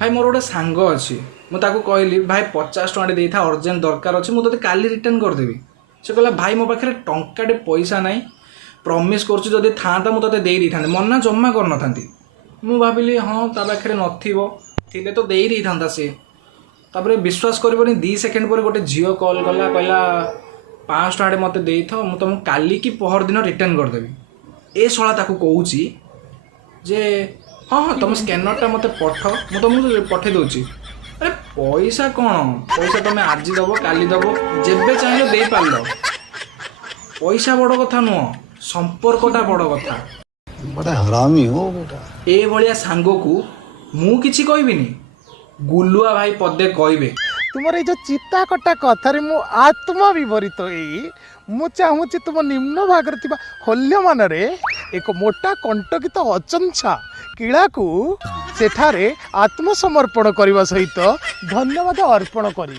भाई मोर गोटे सांग अच्छी मुझे कहली भाई 50 टଙ୍କା दे था अर्जेंट दरकार अच्छे मुझे काली रिटर्न करदेवी से कहला भाई मो पाखे टंकाटे पैसा ना प्रमिश करुँच था मुझे दे था मना जमा कर ना मु भाविली हाँ ता पाखे थे तो दे था सी तापर विश्वास कर 2 सेकेंड पर गोटे झील कल कला कहला 500 मत दे था मुझे तुमको काली की पहर दिन रिटर्न करदेवी ए शला कहूँ जे हाँ हाँ तुम स्कैनरटा मत पठ मुझे तुमको पठे दूची अरे पैसा कौन पैसा तुम आज दब काली दब जेबे चाहिए दे पार पैसा बड़ कथा नुह संपर्कटा बड़ कथा बड़ा हरामी हो बेटा ए भलिया सांग को मु किछि कहबिनी गुलुआ भाई पदे कहबे तुमर ये जो चिता कटा कथारे मु आत्मा विवरित मु चाहूँगी तुम निम्न भाग हल्य मान एक मोटा कंटकित अचंछा किला को सेठारे आत्मसमर्पण करने सहित धन्यवाद अर्पण करी।